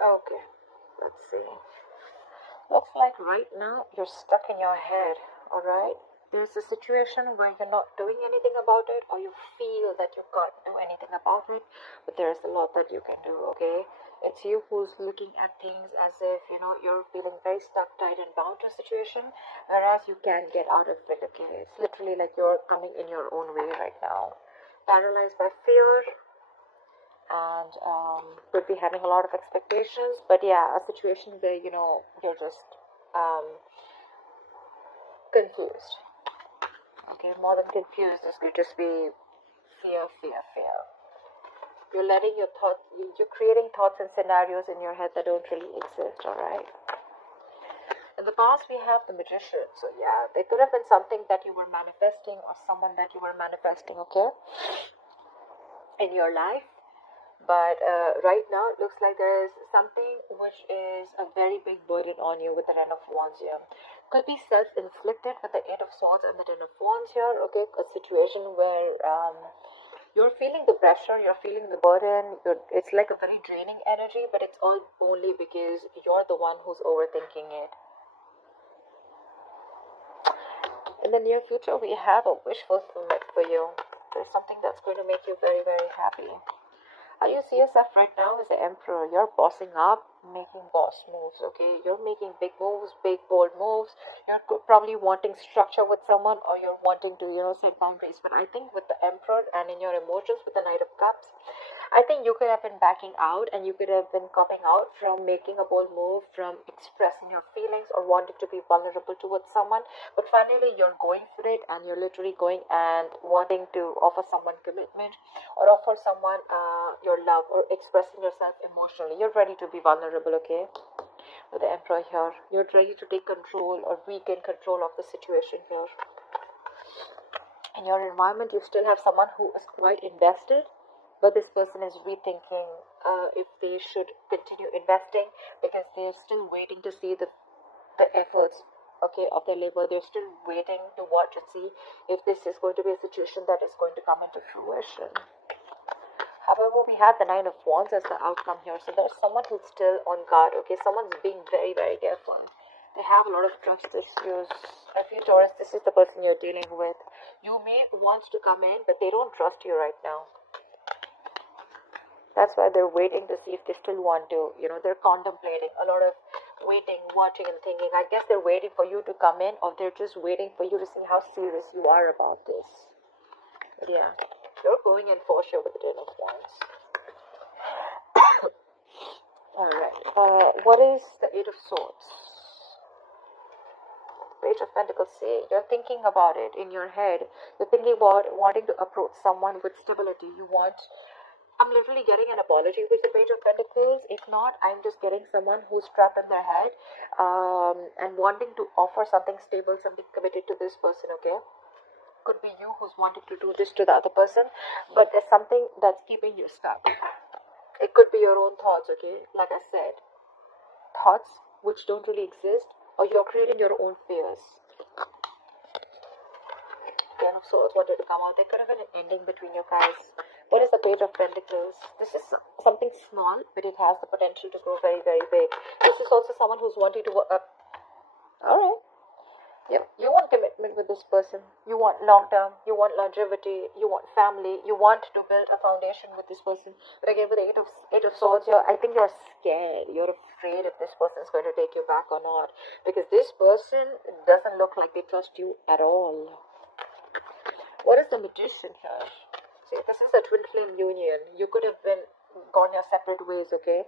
Okay, let's see. Looks like right now you're stuck in your head, alright? There's a situation where you're not doing anything about it, or you feel that you can't do anything about it, but there's a lot that you can do, okay? It's you who's looking at things as if, you're feeling very stuck, tight, and bound to a situation, whereas you can't get out of it, okay? It's literally like you're coming in your own way right now. Paralyzed by fear, and could be having a lot of expectations, but yeah, a situation where you're just confused. Okay, more than confused, this could just be fear, fear, fear. You're letting your thoughts, you're creating thoughts and scenarios in your head that don't really exist. All right. In the past, we have the Magician. So yeah, there could have been something that you were manifesting, or someone that you were manifesting, okay, in your life. But right now, it looks like there is something which is a very big burden on you with the Ten of Wands here. Could be self-inflicted with the Eight of Swords and the Ten of Wands here. Okay, a situation where you're feeling the pressure, you're feeling the burden. It's like a very draining energy, but it's all only because you're the one who's overthinking it. In the near future, we have a wish fulfillment for you. There's something that's going to make you very, very happy. How you see yourself right now is the Emperor. You're bossing up, making boss moves, okay? You're making big moves, big bold moves. You're probably wanting structure with someone, or you're wanting to, set boundaries. But I think with the Emperor and in your emotions with the Knight of Cups, I think you could have been backing out, and you could have been copping out from making a bold move, from expressing your feelings or wanting to be vulnerable towards someone. But finally, you're going for it, and you're literally going and wanting to offer someone commitment, or offer someone your love, or expressing yourself emotionally. You're ready to be vulnerable, okay? With the Emperor here, you're ready to take control or regain control of the situation here. In your environment, you still have someone who is quite invested, but this person is rethinking if they should continue investing, because they're still waiting to see the efforts, okay, of their labor. They're still waiting to watch and see if this is going to be a situation that is going to come into fruition. However, we have the Nine of Wands as the outcome here. So there's someone who's still on guard, okay? Someone's being very, very careful. They have a lot of trust issues. I feel, Taurus, this is the person you're dealing with. You may want to come in, but they don't trust you right now. That's why they're waiting to see if they still want to. They're contemplating a lot of waiting, watching, and thinking. I guess they're waiting for you to come in, or they're just waiting for you to see how serious you are about this. But yeah, you're going in for sure with the Ten of Wands. Alright, what is the Eight of Swords? Page of Pentacles. See, you're thinking about it in your head. You're thinking about wanting to approach someone with stability. I'm literally getting an apology with the Page of Pentacles. If not, I'm just getting someone who's trapped in their head and wanting to offer something stable, something committed to this person, okay? Could be you who's wanting to do this to the other person, but there's something that's keeping you stuck. It could be your own thoughts, okay? Like I said, thoughts which don't really exist, or you're creating your own fears. Ten of Swords wanted to come out. There could have been an ending between you guys. What is the Page of Pentacles? This is something small, but it has the potential to grow very, very big. This is also someone who's wanting to work up. Alright. Yep. You want commitment with this person. You want long term. You want longevity. You want family. You want to build a foundation with this person. But again, with the Eight of Swords here, I think you're scared. You're afraid if this person is going to take you back or not. Because this person doesn't look like they trust you at all. What is the Magician here? See, this is a twin flame union. You could have gone your separate ways, okay?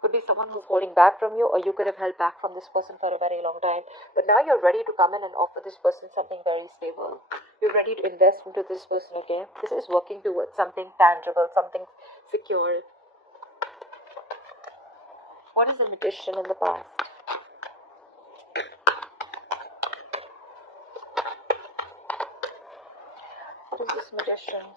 Could be someone who's holding back from you, or you could have held back from this person for a very long time. But now you're ready to come in and offer this person something very stable. You're ready to invest into this person, okay? This is working towards something tangible, something secure. What is the Magician in the past? What is this Magician?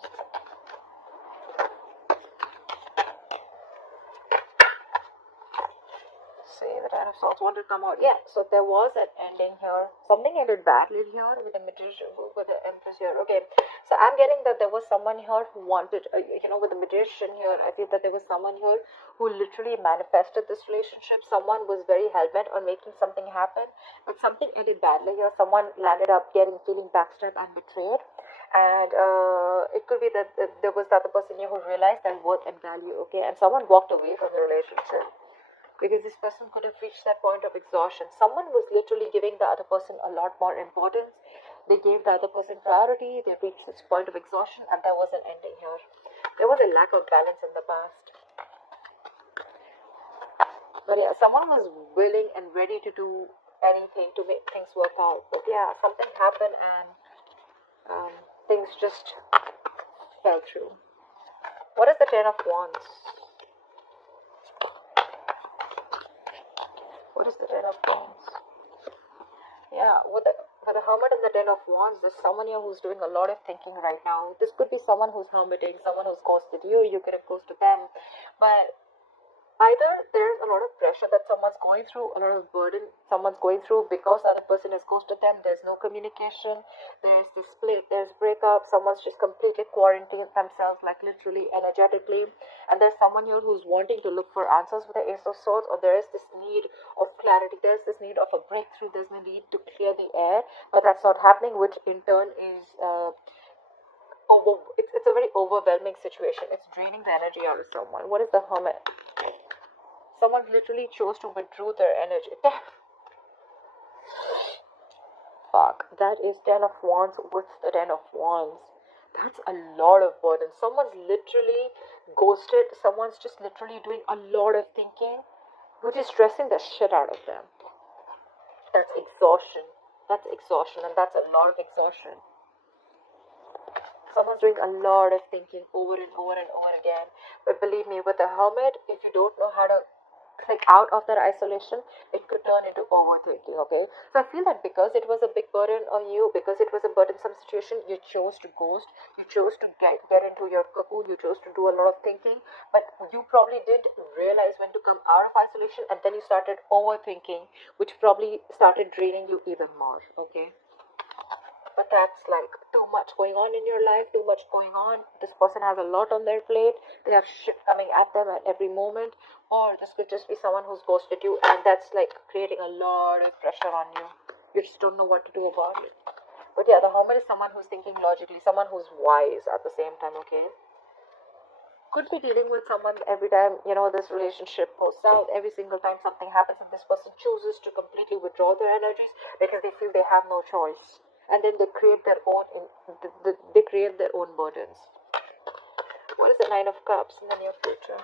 See, the Ten of Swords wanted to come out. Yeah, so there was an ending here. Something ended badly here with the Magician, with the Empress here. Okay, so I'm getting that there was someone here who wanted, with the Magician here, I feel that there was someone here who literally manifested this relationship. Someone was very hell-bent on making something happen, but something ended badly here. Someone landed up feeling backstabbed and betrayed. And it could be that there was the other person here who realized their worth and value, okay, and someone walked away from the relationship. Because this person could have reached that point of exhaustion. Someone was literally giving the other person a lot more importance. They gave the other person priority. They reached this point of exhaustion, and there was an ending here. There was a lack of balance in the past. But yeah, someone was willing and ready to do anything to make things work out. But yeah, something happened, and things just fell through. What is the Ten of Wands? What is the Ten of Wands? Yeah, with the Hermit and the Ten of Wands, there's someone here who's doing a lot of thinking right now. This could be someone who's hermiting, someone who's ghosted you. You could have ghosted them. But either there's a lot of pressure that someone's going through, a lot of burden someone's going through because the other person has ghosted them. There's no communication, there's this split, there's breakup, someone's just completely quarantined themselves, like literally energetically, and there's someone here who's wanting to look for answers with the Ace of Swords, or there is this need of clarity, there's this need of a breakthrough, there's the need to clear the air, but that's not happening, which in turn is it's a very overwhelming situation. It's draining the energy out of someone. What is the Hermit? Someone literally chose to withdraw their energy. Fuck. That is Ten of Wands with the Ten of Wands. That's a lot of burden. Someone's literally ghosted. Someone's just literally doing a lot of thinking, which is stressing the shit out of them. That's exhaustion. That's exhaustion, and that's a lot of exhaustion. Someone's doing a lot of thinking over and over and over again. But believe me, with the Hermit, if you don't know how to click out of that isolation, it could turn into overthinking, okay? So I feel that because it was a big burden on you, because it was a burdensome situation, you chose to ghost, you chose to get into your cocoon, you chose to do a lot of thinking, but you probably didn't realize when to come out of isolation, and then you started overthinking, which probably started draining you even more, okay? But that's like too much going on in your life, too much going on. This person has a lot on their plate. They have shit coming at them at every moment. Or this could just be someone who's ghosted you, and that's like creating a lot of pressure on you. You just don't know what to do about it. But yeah, the Hermit is someone who's thinking logically, someone who's wise at the same time, okay? Could be dealing with someone every time, this relationship goes south, every single time something happens and this person chooses to completely withdraw their energies because they feel they have no choice. And then they create their own burdens. What is the Nine of Cups in the near future?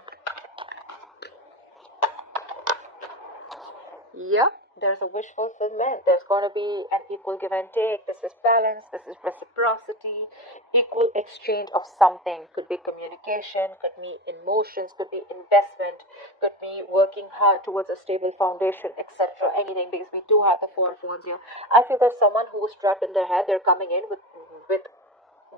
Yeah, there's a wish fulfillment. There's going to be an equal give and take. This is balance. This is reciprocity. Equal exchange of something. Could be communication. Could be emotions. Could be investment. Could be working hard towards a stable foundation, etc. Anything, because we do have the Four of Wands here. I feel there's someone who was trapped in their head. They're coming in with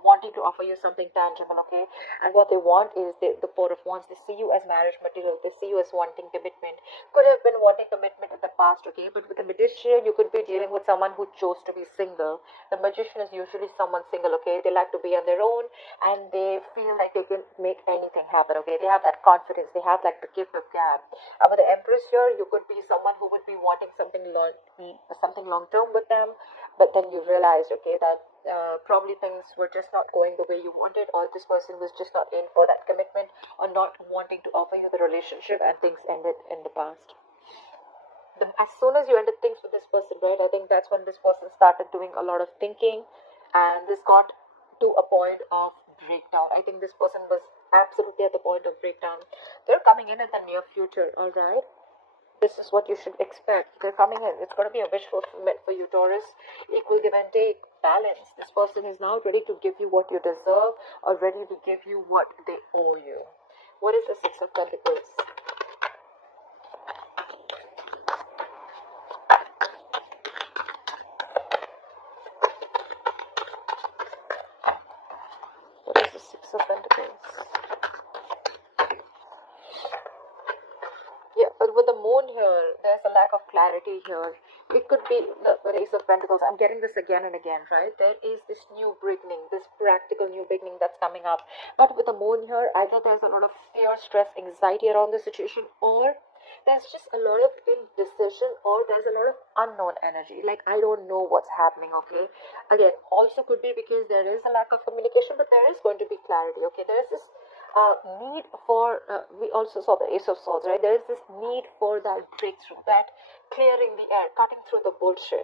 wanting to offer you something tangible, okay? And what they want is the Four of Wands. They see you as marriage material. They see you as wanting commitment. Could have been wanting commitment in the past, okay? But with the Magician, you could be dealing with someone who chose to be single. The Magician is usually someone single, okay? They like to be on their own, and they feel like they can make anything happen, okay? They have that confidence. They have like the gift of gab. With the Empress here, you could be someone who would be wanting something long term with them, but then you realize, okay, that probably things were just not going the way you wanted, or this person was just not in for that commitment, or not wanting to offer you the relationship, and things ended in the past. As soon as you ended things with this person, right, I think that's when this person started doing a lot of thinking, and this got to a point of breakdown. I think this person was absolutely at the point of breakdown. They're coming in the near future, alright? This is what you should expect. They're coming in. It's going to be a wish fulfillment for you, Taurus. Equal give and take. Balance. This person is now ready to give you what you deserve, or ready to give you what they owe you. What is the Six of Pentacles? What is the Six of Pentacles? Yeah, but with the moon here, there's a lack of clarity here. It could be the Ace of Pentacles. I'm getting this again and again, right? There is this new beginning, this practical new beginning that's coming up. But with the moon here, either there's a lot of fear, stress, anxiety around the situation, or there's just a lot of indecision, or there's a lot of unknown energy. Like, I don't know what's happening, okay? Again, also could be because there is a lack of communication, but there is going to be clarity, okay? There is this need for, we also saw the Ace of Swords, right? There is this need for that breakthrough, that clearing the air, cutting through the bullshit.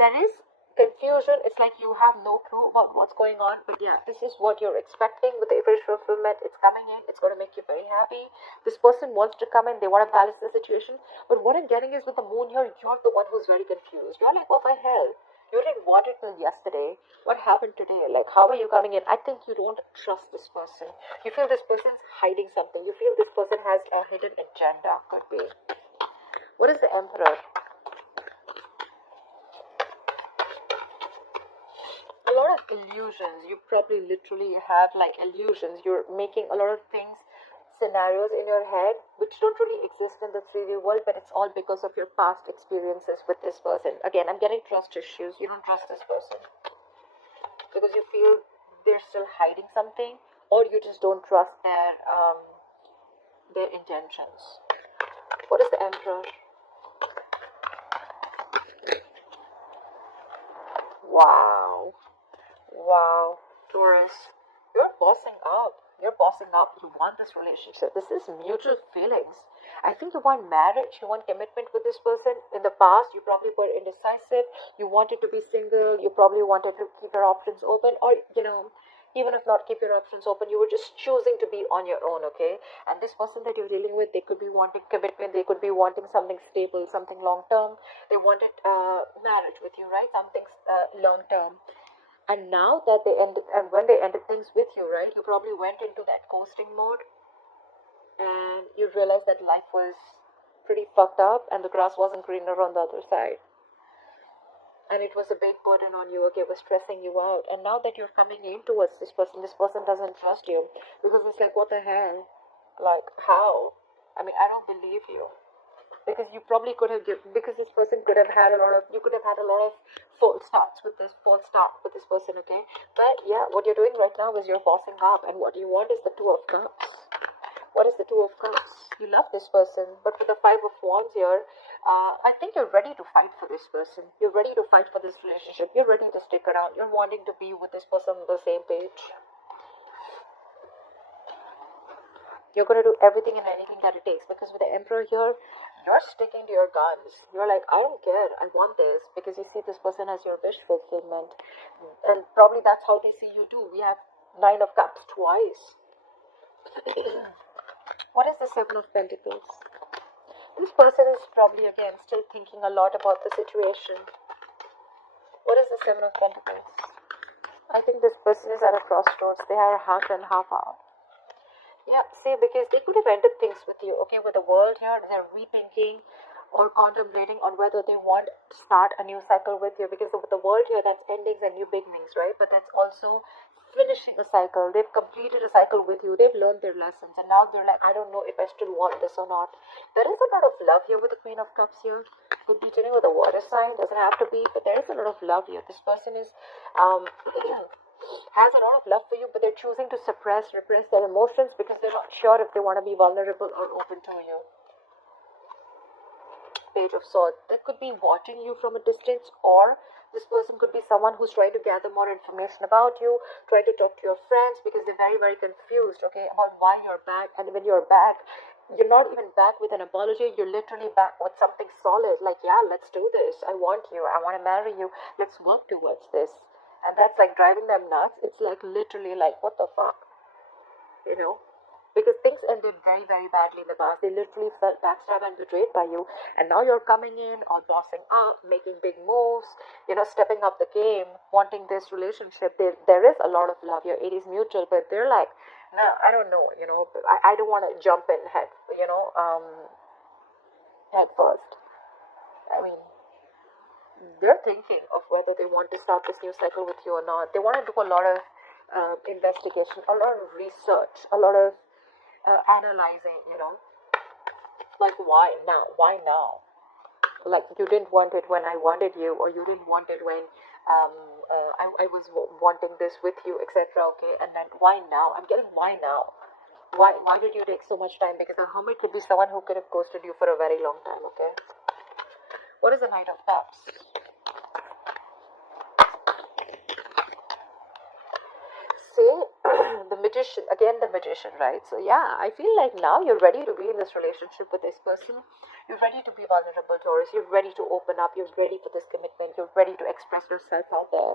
There is confusion. It's like you have no clue about what's going on, but yeah, this is what you're expecting with the wish fulfillment. It's coming in. It's going to make you very happy. This person wants to come in. They want to balance the situation, but what I'm getting is with the moon here, you're the one who's very confused. You're like, what the hell? You didn't want it till yesterday. What happened today? Like, how are you coming in? I think you don't trust this person. You feel this person's hiding something. You feel this person has a hidden agenda. Could be. What is the Emperor? A lot of illusions. You probably literally have like illusions. You're making a lot of things, scenarios in your head which don't really exist in the 3D world, but it's all because of your past experiences with this person. Again, I'm getting trust issues. You don't trust this person because you feel they're still hiding something, or you just don't trust their intentions. What is the Emperor? Wow. Wow, Taurus, you're bossing up. You're bossing up. You want this relationship. This is mutual feelings. I think you want marriage. You want commitment with this person. In the past, you probably were indecisive. You wanted to be single. You probably wanted to keep your options open. Or, even if not keep your options open, you were just choosing to be on your own, okay? And this person that you're dealing with, they could be wanting commitment. They could be wanting something stable, something long-term. They wanted marriage with you, right? Something long-term. And now that they ended, and when they ended things with you, right, you probably went into that coasting mode, and you realized that life was pretty fucked up and the grass wasn't greener on the other side. And it was a big burden on you, okay, it was stressing you out. And now that you're coming in towards this person doesn't trust you, because it's like, what the hell? Like, how? I mean, I don't believe you. Because you probably could have because this person could have had a lot of, you could have had a lot of false start with this person, okay? But yeah, what you're doing right now is you're bossing up, and what you want is the Two of Cups. What is the Two of Cups? You love this person, but with the Five of Wands here, I think you're ready to fight for this person. You're ready to fight for this relationship. You're ready to stick around. You're wanting to be with this person on the same page. You're going to do everything and anything that it takes, because with the Emperor here, you're sticking to your guns. You're like, I don't care, I want this, because you see this person as your wish fulfillment, and probably that's how they see you too. We have Nine of Cups twice. What is the Seven of Pentacles? This person is probably again still thinking a lot about the situation. What is the Seven of Pentacles? I think this person is at a crossroads. They are half and half out. Yeah, see, because they could have ended things with you, okay? With the World here, they're rethinking or contemplating on whether they want to start a new cycle with you, because with the World here, that's endings and new beginnings, right? But that's also finishing a cycle. They've completed a cycle with you. They've learned their lessons, and now they're like, I don't know if I still want this or not. There is a lot of love here with the Queen of Cups here. Could be dealing with a water sign, doesn't have to be, but there is a lot of love here. This person is has a lot of love for you, but they're choosing to repress their emotions, because they're not sure if they want to be vulnerable or open to you. Page of Swords. They could be watching you from a distance, or this person could be someone who's trying to gather more information about you, trying to talk to your friends, because they're very, very confused, okay, about why you're back. And when you're back, you're not even back with an apology. You're literally back with something solid, like, yeah, let's do this. I want you. I want to marry you. Let's work towards this. And that's like driving them nuts. It's like literally like, what the fuck? Because things ended very, very badly in the past. They literally felt backstabbed and betrayed by you. And now you're coming in, all bossing up, making big moves, stepping up the game, wanting this relationship. There is a lot of love here. It is mutual, but they're like, no, I don't know, I don't want to jump in head first. I mean, they're thinking of whether they want to start this new cycle with you or not. They want to do a lot of investigation, a lot of research, a lot of analyzing, like, why now? Why now? Like, you didn't want it when I wanted you, or you didn't want it when I was wanting this with you, etc. Okay, and then why now? I'm getting why now. Why did you take so much time? Because the hermit could be someone who could have ghosted you for a very long time. Okay, what is the Knight of Cups? So the Magician, again the Magician, right? So yeah, I feel like now you're ready to be in this relationship with this person. You're ready to be vulnerable, Taurus. You're ready to open up. You're ready for this commitment. You're ready to express yourself out there.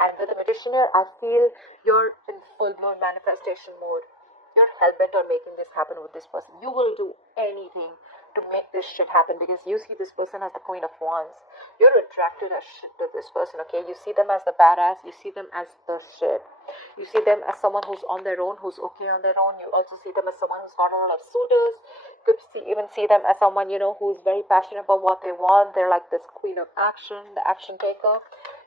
And with the Magicianer, I feel you're in full-blown manifestation mode. You're hell-bent on making this happen with this person. You will do anything to make this shit happen, because you see this person as the Queen of Wands. You're attracted as shit to this person, okay? You see them as the badass. You see them as the shit. You see them as someone who's on their own, who's okay on their own. You also see them as someone who's got a lot of suitors. You could even see them as someone, you know, who's very passionate about what they want. They're like this queen of action, the action taker.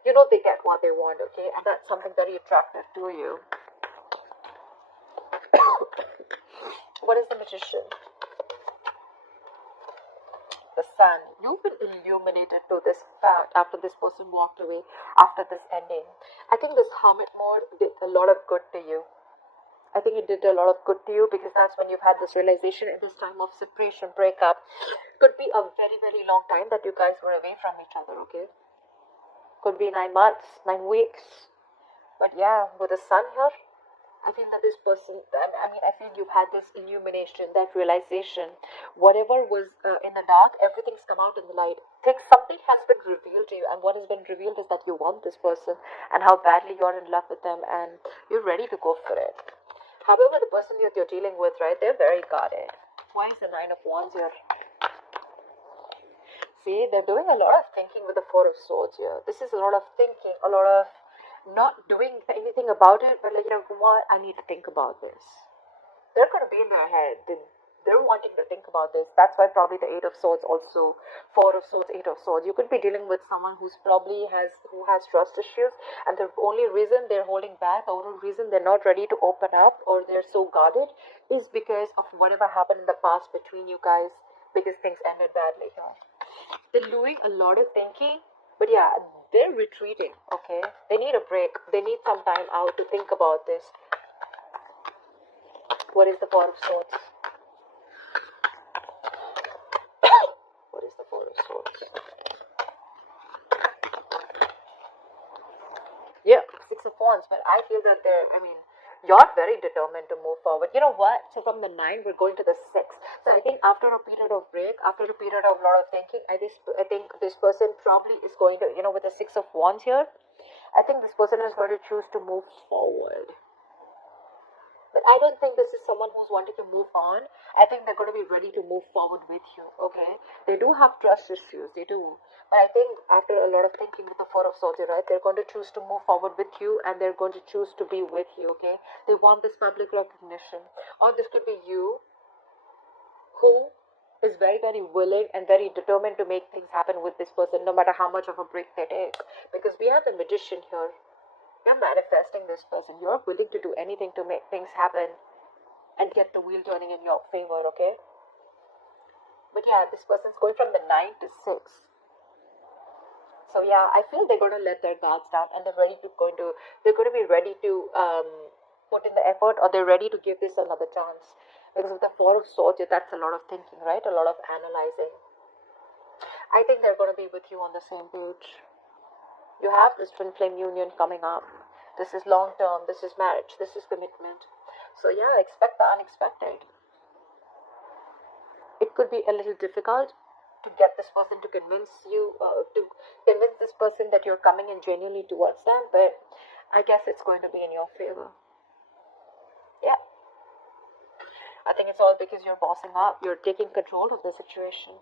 You know, they get what they want, okay? And that's something very attractive to you. What is the Magician? The Sun. You've been illuminated to this fact after this person walked away, after this ending. I think this hermit mode did a lot of good to you. I think it did a lot of good to you, because that's when you've had this realization at this time of separation, breakup. Could be a very, very long time that you guys were away from each other, okay? Could be 9 months, 9 weeks. But yeah, with the Sun here, I feel that this person, I feel you've had this illumination, that realization. Whatever was in the dark, everything's come out in the light. Something has been revealed to you, and what has been revealed is that you want this person, and how badly you're in love with them, and you're ready to go for it. However, the person that you're dealing with, right, they're very guarded. Why is the Nine of Wands here? See, they're doing a lot of thinking with the Four of Swords here. This is a lot of thinking, a lot of not doing anything about it, but like, you know what, I need to think about this. They're going to be in their head. They're wanting to think about this. That's why probably the Eight of Swords also, Four of Swords, Eight of Swords. You could be dealing with someone who has trust issues, and the only reason they're holding back, the only reason they're not ready to open up, or they're so guarded, is because of whatever happened in the past between you guys, because things ended badly. They're doing a lot of thinking, but yeah, they're retreating, okay? They need a break. They need some time out to think about this. What is the Four of Swords? What is the Four of Swords? Yeah, Six of Wands, but I feel that you're very determined to move forward. You know what? So from the 9, we're going to the 6. So I think after a period of break, after a period of a lot of thinking, I think this person probably is going to, with the 6 of Wands here, I think this person is going to choose to move forward. But I don't think this is someone who's wanting to move on. I think they're going to be ready to move forward with you, okay? They do have trust issues, they do. But I think after a lot of thinking with the Four of Swords, right, they're going to choose to move forward with you, and they're going to choose to be with you, okay? They want this public recognition. Or this could be you, who is very, very willing and very determined to make things happen with this person, no matter how much of a break they take. Because we have the Magician here. You're manifesting this person. You're willing to do anything to make things happen and get the wheel turning in your favor, okay? But yeah, this person's going from the 9 to 6. So yeah, I feel they're going to let their guards down, and they're going to be ready to put in the effort, or they're ready to give this another chance. Because with the Four of Swords, that's a lot of thinking, right? A lot of analyzing. I think they're going to be with you on the same page. You have this twin flame union coming up. This is long term. This is marriage. This is commitment. So yeah, expect the unexpected. It could be a little difficult to get this person to convince this person that you're coming in genuinely towards them, but I guess it's going to be in your favor. Yeah. I think it's all because you're bossing up. You're taking control of the situation.